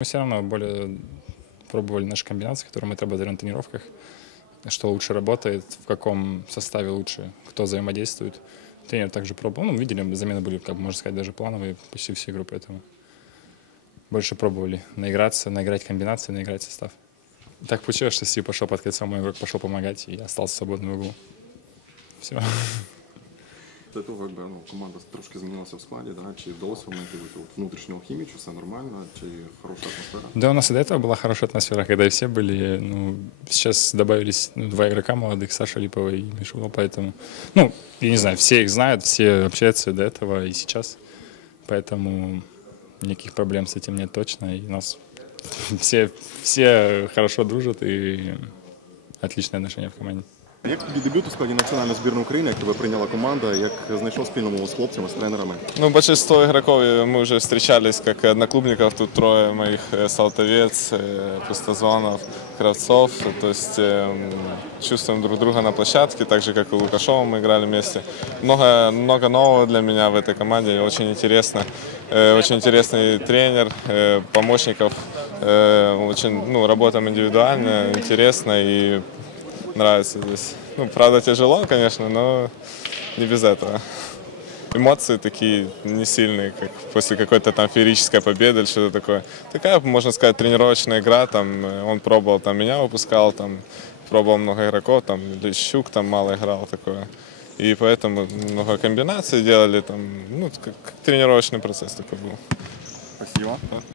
Мы все равно более пробовали наши комбинации, которые мы отработали на тренировках, что лучше работает, в каком составе лучше, кто взаимодействует. Тренер также пробовал. Ну, видели, замены были, как можно сказать, даже плановые почти всю игру, поэтому больше пробовали наиграться, наиграть комбинации, наиграть состав. Так получилось, что Си пошел под кольцо, мой игрок пошел помогать, и я остался в углу. Все. До того, якби ну, команда трошки змінилася в складі, да? чи вдалося в моменті вийти от, внутрішню алхімію, чи все нормально, чи хороша атмосфера? Да, у нас и до этого была хорошая атмосфера, когда все были. Ну, сейчас добавились ну, два игрока молодых, Саша Липова и Мишула, поэтому, ну, я не знаю, все их знают, все общаются до этого и сейчас, поэтому никаких проблем с этим нет точно, и у нас все, все хорошо дружат и отличные отношения в команде. Як тобі дебют у складі національної збірної України, як тебе прийняла команда, як знайшов спільну мову з хлопцями, з тренерами? Ну, большинство игроков э, мы уже встречались как одноклубников. Тут трое моих э, Салтовец, э, Пустозвонов, Кравцов. То есть э, чувствуем друг друга на площадке, так же, как и Лукашовым мы играли вместе. Много, много нового для меня в этой команде. и Очень интересно. Э, очень интересный тренер, э, помощников. Э, очень, ну, работаем индивидуально, интересно и нравится здесь. Ну, правда, тяжело, конечно, но не без этого эмоции такие не сильные, как после какой-то там феерической победы или что-то такое. Такая, можно сказать, тренировочная игра. Там э, он пробовал, там меня выпускал, там пробовал много игроков, там Лещук там мало играл такое. И поэтому много комбинаций делали, там, ну, как, как тренировочный процесс такой был. Спасибо.